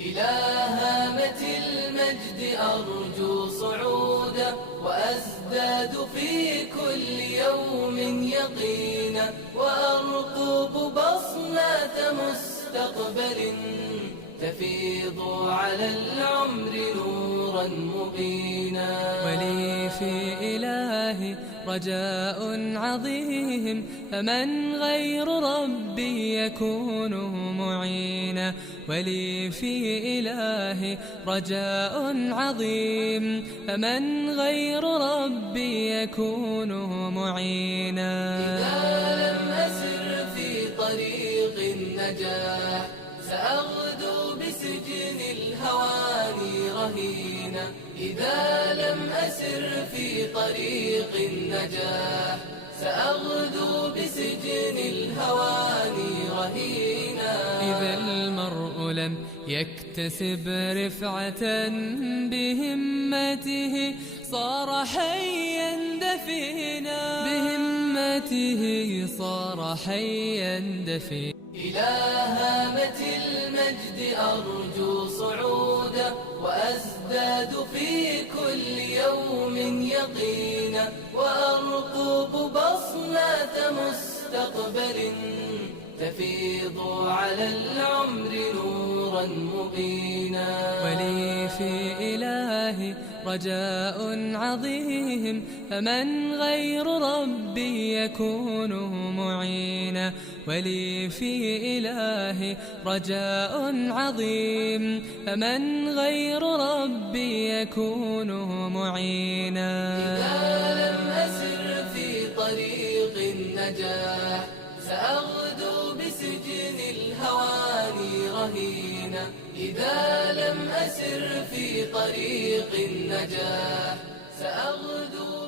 إلى هامة المجد أرجو صعودا، وأزداد في كل يوم يقينا، وأرقب بصمة مستقبل تفيض على العمر نورا مبينا. ولي في إلهي رجاء عظيم، فمن غير ربي يكون معينا. ولي في إلهي رجاء عظيم، فمن غير ربي يكون معينا. إذا لم أسر في طريق النجاح، سأغدو بسجن الهوان رهينا. إذا لم أسر في طريق النجاح، سأغدو بسجن الهوان رهينا. إذا المرء لم يكتسب رفعة بهمته، صار حيا دفينا. بهمته صار حيا دفينا. إلى هامة المجد أرجو صعودا، وأزداد في كل يوم يقينا، وأرقب بصمة مستقبل تفيض على العمر نورا مبينا. ولي في إلهي رجاء عظيم، فمن غير ربي يكون معينا. ولي في إلهي رجاء عظيم، فمن غير ربي يكون معينا. إذا لم أسر في طريق النجاح، سأغدو بسجن الهوان رهينا. إذا لم أسر في طريق النجاح، سأغدو